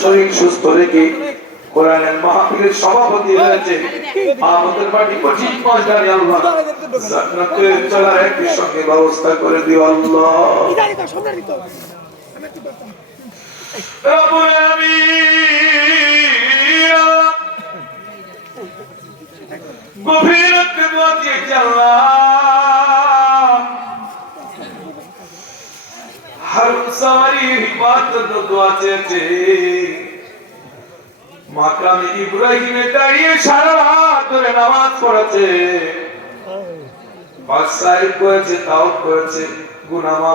শরীর সুস্থ রেখে কোরআনের মাহফিলের সভাপতি হয়েছে আমাদের বাড়ি কঠিন আল্লাহ। জান্নাতে চলার সঙ্গে ব্যবস্থা করে দিও আল্লাহ। গভীর আল্লাহ হারুন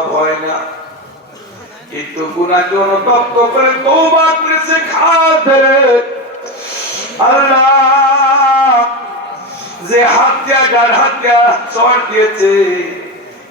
ধরে না কিন্তু গুনাহকে অনুতপ্ত করে তওবা করেছে খাতে আল্লাহ যে হাত দিয়া যার হাত দিয়া দিয়েছে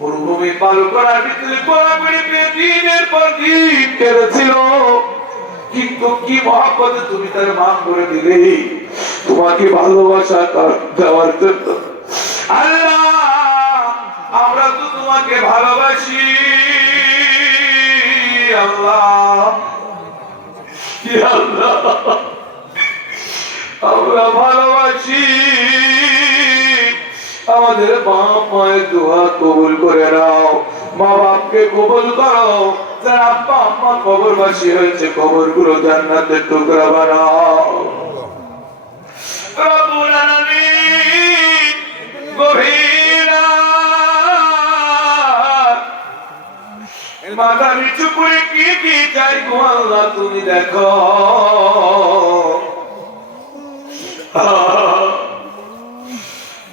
মরুভূমি পাল করার ভিতরে গোড়াগুড়ি পেয়ে দিনের পর দিন কেড়েছিল কিন্তু কি তুমি তার করে দিলে? তোমাকে ভালোবাসা দেওয়ার জন্য। আল্লাহ, আমরা তো তোমাকে ভালোবাসি। আল্লাহ আল্লাহ, আমরা ভালোবাসি। আমাদের বাপ মায়ের দোয়া কবুল করে নাও। মা বাপকে কবুল করো। যারা আব্বা আম্মা কবরবাসী হয়েছে কবরগুলো জান্নাতের টুকরা বানাও। কি তুমি দেখো।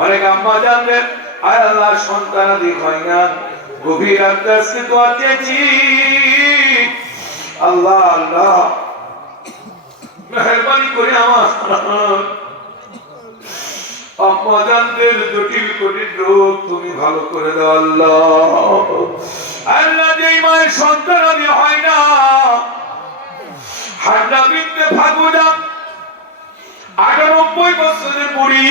অনেক আম্মা জানবেন আয় আল্লাহ সন্তানাদি হয় না। গভীর আজকে দোয়া আল্লাহ আল্লাহ। মেহরবানি করে আমার। আম্মাজানদের জটিল কঠিন রোগ তুমি ভালো করে দাও আল্লাহ। আল্লাহ যেই মায়ের সন্তান হয় না। হান্ডা বিনতে ফাগুদা। আটানব্বই বছরের বুড়ি।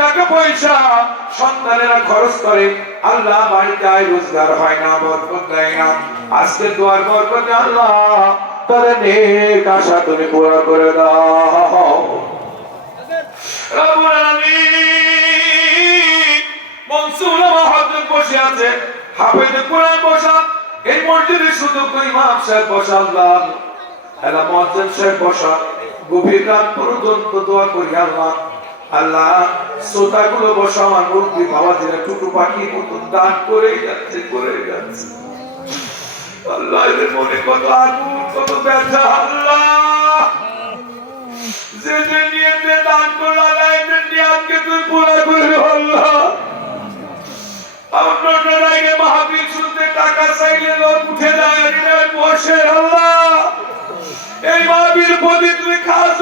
টাকা পয়সা সন্তানেরা খরচ করে, আল্লাহ বাড়িতে আয় রোজগার হয় না, বরকত দেয় না। আজকে দোয়ার বরকতে আল্লাহ। তাদের নেক আশা তুমি পুরা করে দাও। বসে আছে। আল্লাহ। আল্লাহ শ্রোতাগুলো বাবা টুকু পাখির মতো দান করে যাচ্ছে করে যাচ্ছে। আল্লাহ মনে কত কত ব্যথা, আল্লাহ। শুনতে টাকা চাইলে লোক উঠে যায় বসে, আল্লাহ। এই প্রতি তুমি খাস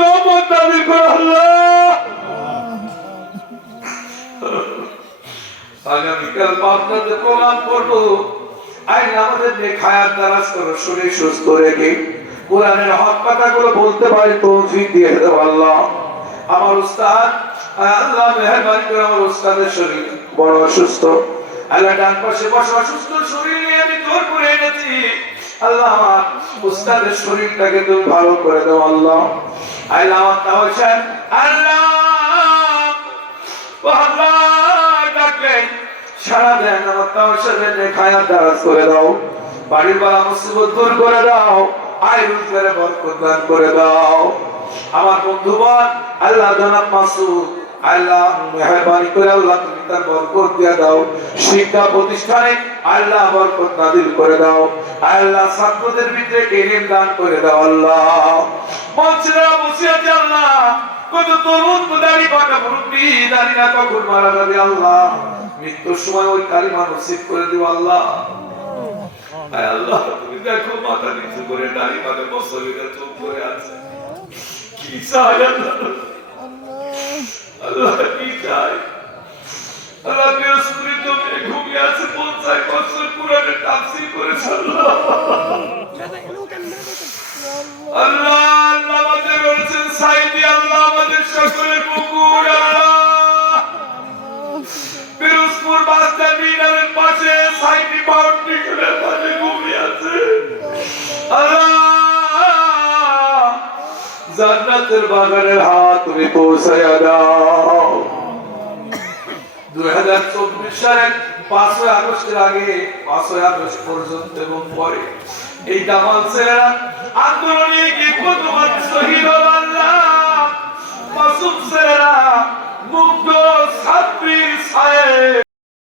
দাবি করো প্রোগ্রাম করব আইন আমাদের খায়াত করো শরীর সুস্থ রেখে কোরআনের হক বলতে তৌফিক দিয়ে দেব আল্লাহ। আমার উস্তাদ আল্লাহ, মেহরবানি করে আমার উস্তাদের শরীর বড় অসুস্থ। আল্লাহ ডান পাশে বসে, অসুস্থ শরীর নিয়ে আমি জোর করে এনেছি। আল্লাহ উস্তাদের শরীরটাকে তুমি ভালো করে দাও আল্লাহ। আল্লাহ আমার তাওয়াক্কুল আল্লাহ আল্লাহ সারা দেন আমার দারাজ করে দাও। বাড়ির বালা মুসিবত শিক্ষা প্রতিষ্ঠানে আল্লাহ বরকত নাদিল করে দাও। আল্লাহ ছাত্রদের ভিতরে এলিম দান করে দাও আল্লাহ। মঞ্চরা বসে আছে আল্লাহ কত তরুণ দাড়ি পাকা মুরব্বী দাড়ি না কখন মারা যাবে আল্লাহ। মৃত্যুর সময় ওই কালিমা নসিব করে দিও আল্লাহ। আল্লাহ তুমি দেখো মাথা নিচু করে দাঁড়িয়ে মাথা মুসলিরা চুপ করে আছে। কি চাই আল্লাহ? কি চাই আল্লাহ বৃহস্পতি জমিনে ঘুমিয়ে আছে পঞ্চাশ বছর পুরানে তাফসির করেছে আল্লাহ। আল্লাহ জান্নাতের বাগানের হাত তুমি পৌঁছায়া দাও। দুই হাজার চব্বিশ পাঁচই আগস্টের আগে, পাঁচই আগস্ট পর্যন্ত এবং পরে এই দামাল ছেলেরা আন্দোলনে গিয়ে কতবার শহীদ মাসুম ছেলেরা মুগ্ধ ছাত্রীর ছায়ে